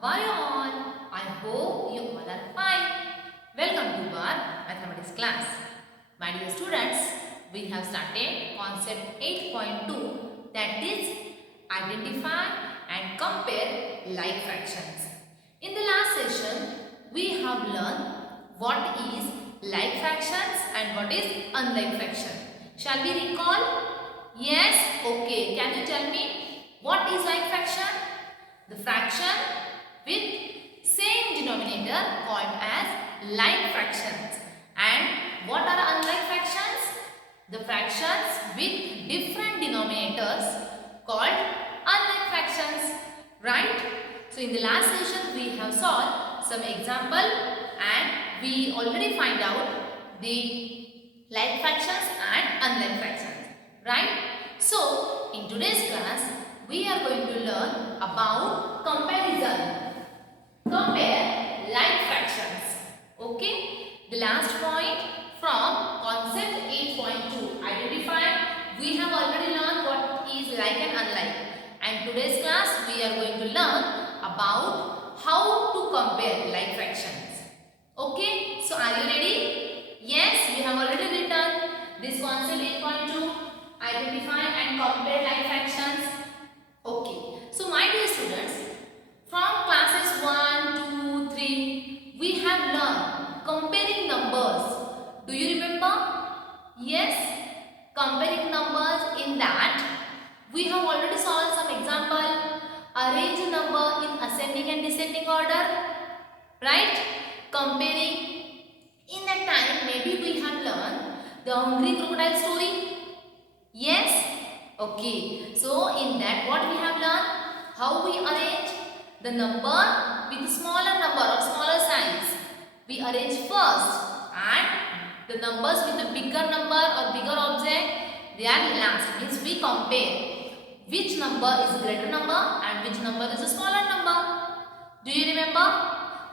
How are you all? I hope you all are fine. Welcome to our mathematics class. My dear students, we have started concept 8.2, that is identify and compare like fractions. In the last session, we have learned what is like fractions and what is unlike fraction. Shall we recall? Yes? Okay. Can you tell me what is like fraction? The fraction with same denominator called as like fractions. And what are unlike fractions? The fractions with different denominators called unlike fractions. Right? So in the last session we have solved some example and we already find out the like fractions and unlike fractions. Right? So in today's class we are going to learn about comparison. Compare like fractions. Okay. The last point from concept 8.2 identify. We have already learned what is like and unlike. And today's class we are going to learn about how to compare like fractions. Okay. So are you ready? Yes, you have already written this concept 8.2 identify and compare like fractions. Okay. So my dear students, from classes 1, 2, 3, we have learned comparing numbers. Do you remember? Yes. Comparing numbers, in that we have already solved some example. Arrange a number in ascending and descending order. Right? Comparing. In that time, maybe we have learned the hungry crocodile story. Yes? Okay. So in that what we have learned? How we arrange the number with smaller number or smaller size. We arrange first and the numbers with the bigger number or bigger object, they are last. Means we compare which number is greater number and which number is a smaller number. Do you remember?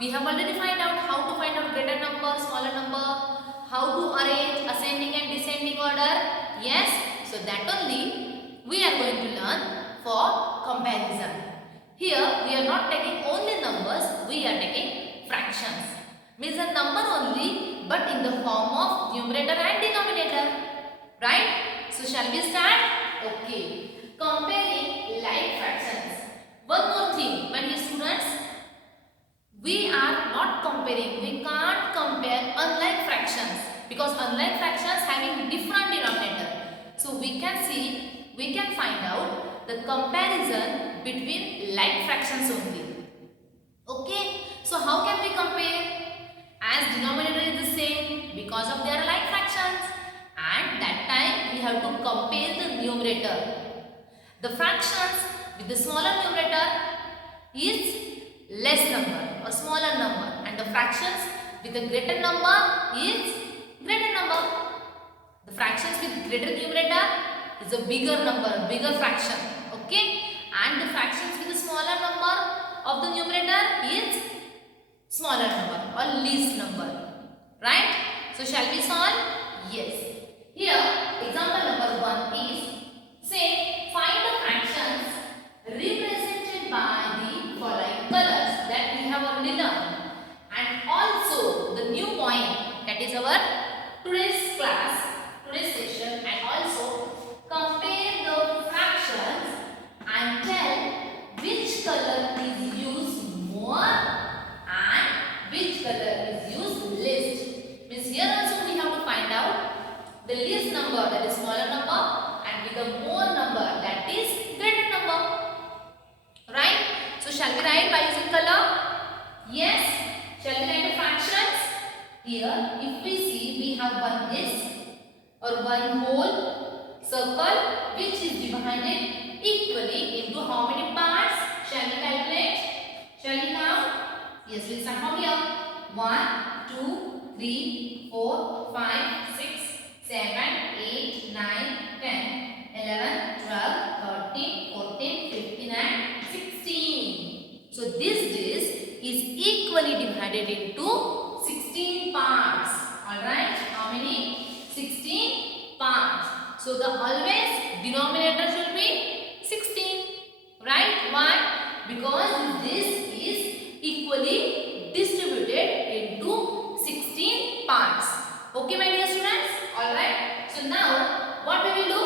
We have already find out how to find out greater number, smaller number, how to arrange ascending and descending order. Yes? So that only we are going to learn for comparison. Here we are not taking only numbers, we are taking fractions. Means a number only but in the form of numerator and denominator. Right? So shall we start? Okay. Comparing like fractions. One more thing, my dear students. We are not comparing, we can't compare unlike fractions because unlike fractions having different denominator. So we can see, we can find out the comparison between like fractions only. Okay, so how can we compare? As denominator is the same because of their like fractions, and that time we have to compare the numerator. The fractions with the smaller numerator is less number or smaller number, and the fractions with a greater number is greater number. The fractions with greater numerator is a bigger number, bigger fraction. Okay, and the fractions with a smaller number of the numerator is smaller number or least number. Right? So shall we solve? Yes. Here example number 1 is, say, find the fractions represented by the following colors that we have already learned, and also the new point, that is our today's class, today's session, and also compare the fractions and tell which color is used more and which color is used least. Means here also we have to find out the least number, that is smaller number, and with the more number, that is greater number. Right? So shall we write by using color? Yes. Shall we write the fractions? Here if we see, we have one is or one whole circle which is divided equally into how many parts? Shall we calculate? Shall we count? Yes, let's start from here. 1, 2, 3, 4, 5, 6, 7, 8, 9, 10, 11, 12, 13, 14, 15 and 16. So this dish is equally divided into 16 parts. Alright, how many? 16 parts. So the always denominator should be 16. Right? Why? Because this is equally distributed into 16 parts. Okay, my dear students? Alright. So now what we will do?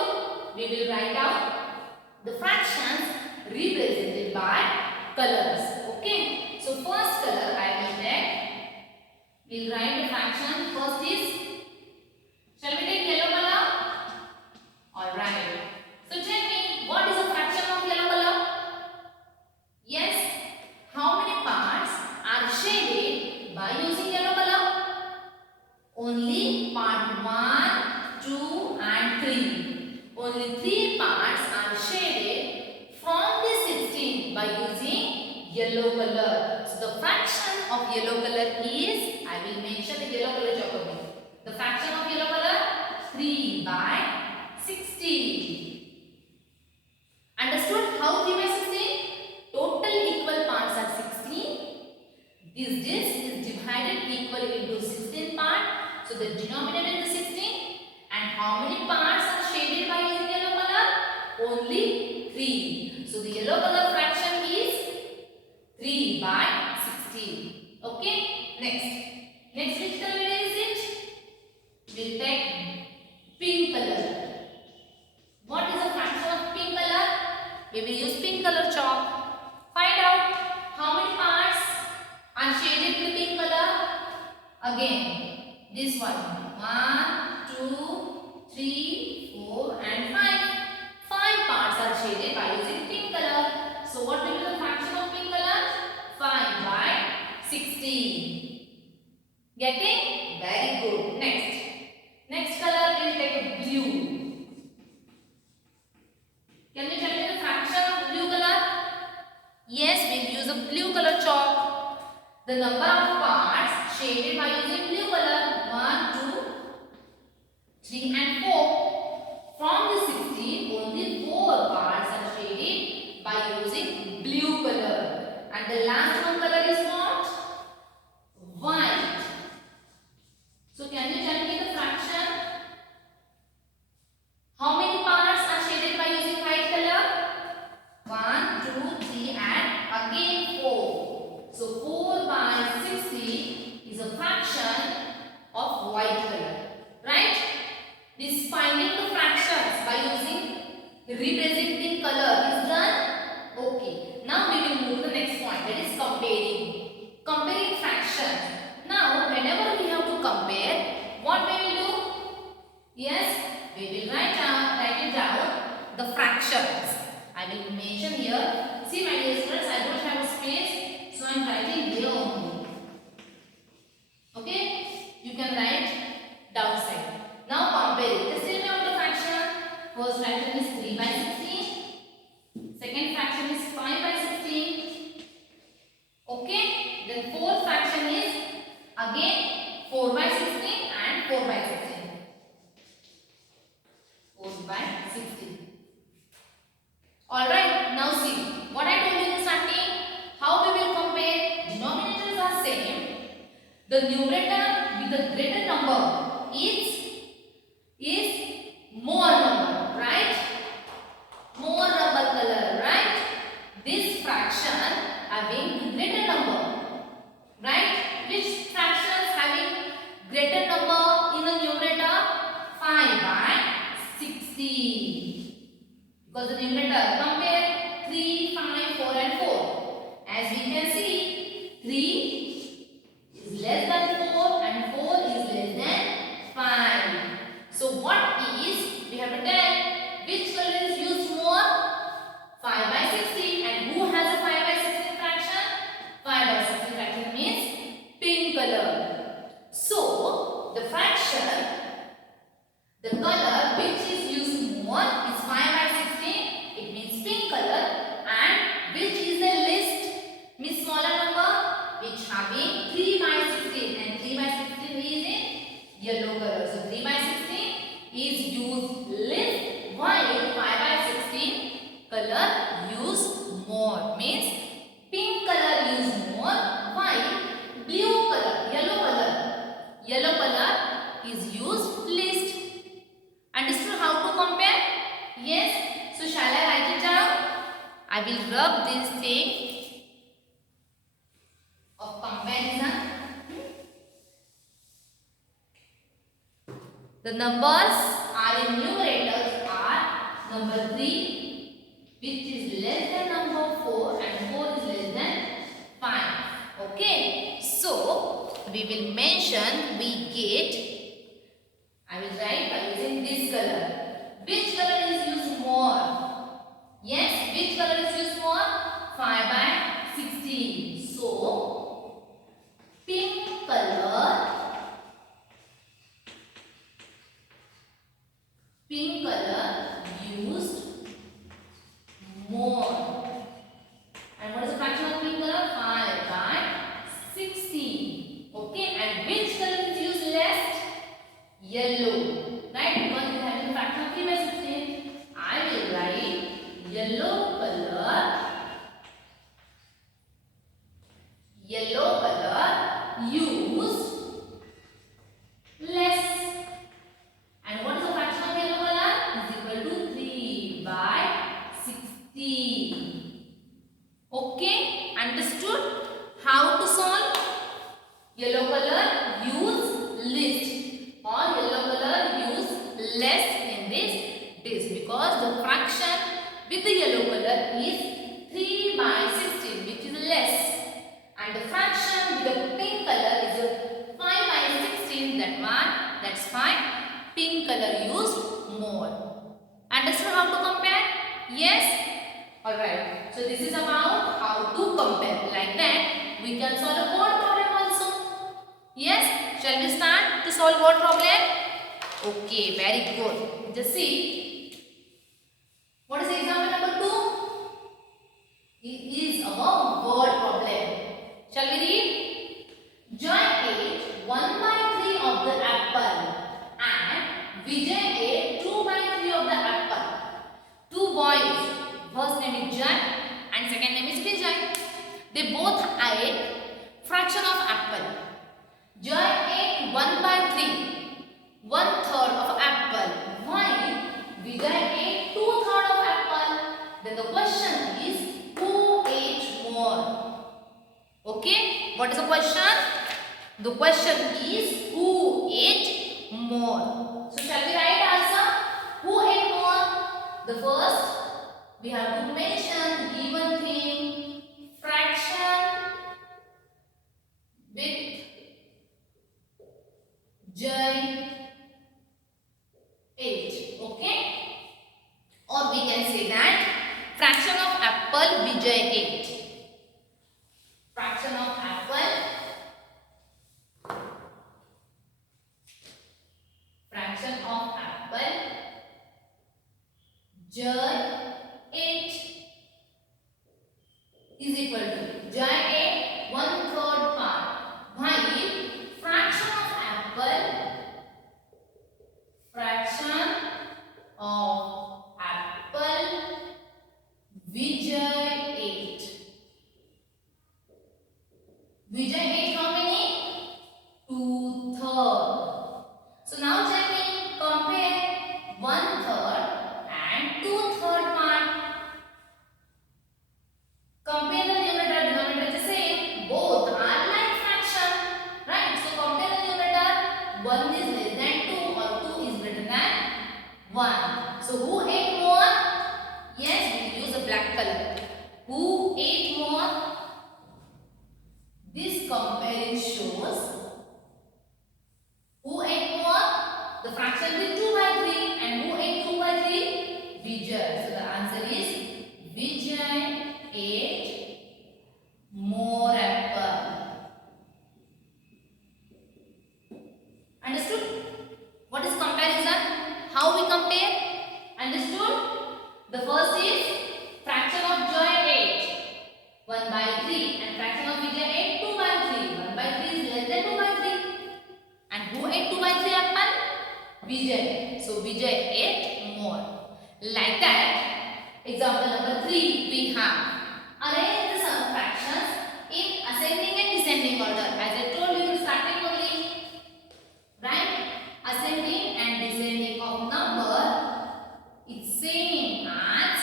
We will write down the fractions represented by colors. Okay. So first color I will take. We'll write the fraction. First is, shall we take yellow color? Alright. So tell me, what is a fraction of yellow color? Yes. How many parts are shaded by using yellow color? Only part 1, 2 and 3. Only 3 parts are shaded from the 16 by using yellow color. So the fraction of yellow color is, I will mention the yellow color Jacobi. The fraction of yellow color 3 by 16. Understood how 3 by 16? Total equal parts are 16. This disk is divided equally into 16 parts. So the denominator is 16. And how many parts are shaded by using yellow color? Only 3. So the yellow color fraction is 3 by 16. Okay. Next which color is it? We'll take pink color. What is the fraction of pink color? We will use pink color chalk. Find out how many parts are shaded with pink color. Again, this one. 1, 2, 3, 4 and 5. 5 parts are shaded by using pink color. So what will be the fraction of pink color? 5 by 16. Getting? Very good. Next color we'll take blue. Can you tell me the fraction of blue color? Yes, we'll use a blue color chalk. The number of parts shaded by using blue color 1, 2, 3 and 4. From the 16, only 4 parts are shaded by using blue color. And the last one color is what? White. So can you tell me the fraction? How many parts are shaded by using white color? 1, 2, 3 and again 4. So 4 by 60 is a fraction of white color. Right? This finding the fractions by using representing color is done. Okay. Now we will move to the next point, that is comparing. Comparing fractions. Now whenever we have to compare, what we will do? Yes, we will write it down the fractions. I will mention here. See my dear students, I don't have a space, so I am writing here only. Okay, you can write downside. Now compare. Just tell me about the fraction. First fraction is 3 by 16. Second fraction is 5 by 16. Okay, then fourth fraction is again 4 by 16 and 4 by 16. 4 by 16. Alright, now see what I told you in the starting. How we will compare? Denominators are same. The numerator with the greater number is more number, right? More number color, right? This fraction having greater number, right? Which fractions having greater number in the numerator? 5 by 60. Because the numerator, compare 3, 5, 4 and 4. As we can see, 3 is less than 4 and 4 is less than 5. So what is, we have to tell which color is used more? 5 by 16. And who has a 5 by 16 fraction? 5 by 16 fraction means pink color. So the fraction, the color which is used more is 5 by 16. It means pink color. And which is the least, means smaller number, which having 3 by 16. And 3 by 16 is in yellow color. So 3 by 16 is used less, while 5 by 16 color used more. Means pink color used more, while blue color, yellow color is used least. Understood how to compare? Yes. So shall I write it down? I will rub this thing of The numbers are in numerators are number 3, which is less than number 4, and 4 is less than 5. Okay, so we will mention, we get, I will write by using this color. Which color is used more? Yes, which color is used more? 5/16. So pink color used more. And what is the fraction of pink color? 5/16. Okay, and which color is used less? Yellow. Right? Because we have the fraction of 3/16. I will write yellow color used less. And what is the fraction of yellow color? Is equal to 3/16. Okay, understood? How to solve? Yellow color use least or yellow color use less in this dish, because the fraction with the yellow color is 3/16, which is less, and the fraction with the pink color is 5/16. That's fine. Pink color used more. Understood how to compare? Yes? Alright. So this is about how to compare. Like that, we can solve a word problem also. Yes? Shall we start to solve word problem? Okay, very good. Just see. What is example number 2? It is our word problem. Shall we read? Joy ate 1/3 of the apple and Vijay ate 2/3 of the apple. Two boys. First name is Joy and second name is Vijay. They both ate fraction of apple. Joy ate 1/3, 1/3 of apple, while Vijay ate 2/3 of apple. Then the question is, who ate more? Okay, what is the question? The question is, who ate more? So shall we write answer? Who ate more? The first, we have to mention given thing, fraction with Joy ate. Okay, or we can say that fraction of apple Vijay ate. Fraction of apple, Joy ate is equal to Joy ate 1/3 part, while fraction of apple Vijay ate. Vijay ate how many? 2/3. So now tell me, compare 1/3 and 2/3 part. Compare the numerator, denominator is the same. Both are like fraction, right? So compare the numerator. 1 is less than 2 or 2 is greater than 1. So who ate more? Yes, we use a black color. Who ate more? This comparison shows who ate more? The fraction with 2/3, and who ate 2/3? Vijay. So the answer is Vijay ate more apple. Understood? What is comparison? How we compare? Understood? The first is fraction of Joy ate 1/3 and fraction of Vijay ate 2/3. 1/3 is less than 2/3. And who ate 2/3 apple? Vijay. So Vijay ate more. Like that, example number 3 we have arrange the sum fractions in ascending and descending order. As I told you in starting only, right? Ascending and descending of number is same as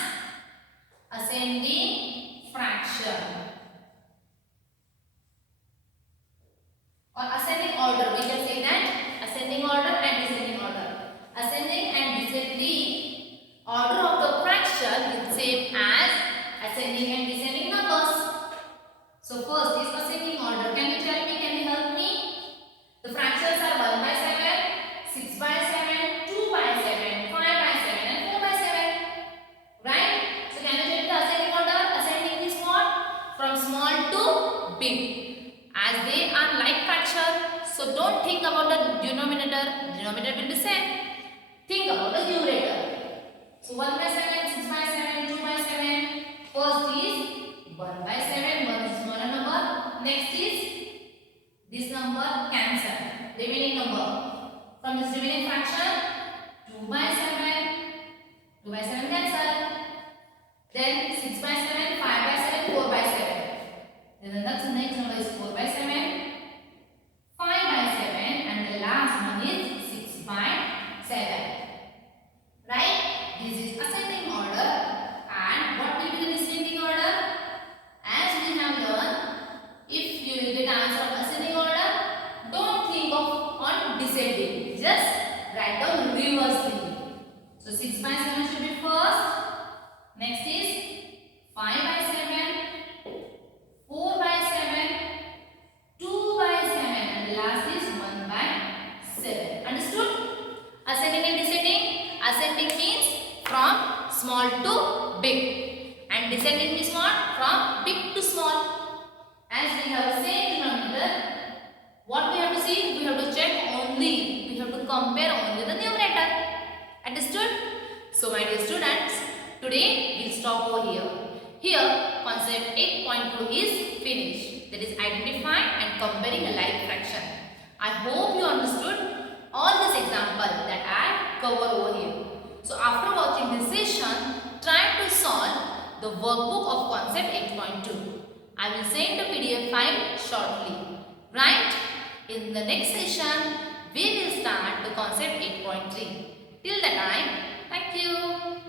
ascending fraction or ascending order. We can say that ascending order and descending order. from small to big. As they are like fraction, so don't think about the denominator. Denominator will be same. Think about the numerator. So 1 by 7, 6 by 7, 2 by 7. First is 1 by 7, 1 is smaller number. Next is this number cancel. Remaining number. From this remaining fraction, 2 by 7, 2 by 7 cancel. Then 6 by 7, 5 by 7, 4 by 7. Then the next number is 4 by 7, 5 by 7, and the last one is 6 by 7. Right? This is ascending order. And what will be the descending order? As we have learned, if you get answer of ascending order, don't think of on descending. Just write down reverse thinking. So 6 by 7 should be first. Next is 5 by 7, 4 by 7, 2 by 7, and the last is 1 by 7. Understood? Ascending and descending. Ascending means from small to big, and descending means what? From big to small. As we have a same denominator, what we have to see? We have to check only. We have to compare only the numerator. Understood? So my dear students, today we'll stop over here. Here concept 8.2 is finished. That is identifying and comparing a like fraction. I hope you understood all this example that I cover over here. So after watching this session, try to solve the workbook of concept 8.2. I will send the PDF file shortly. Right? In the next session, we will start the concept 8.3. Till that time, thank you.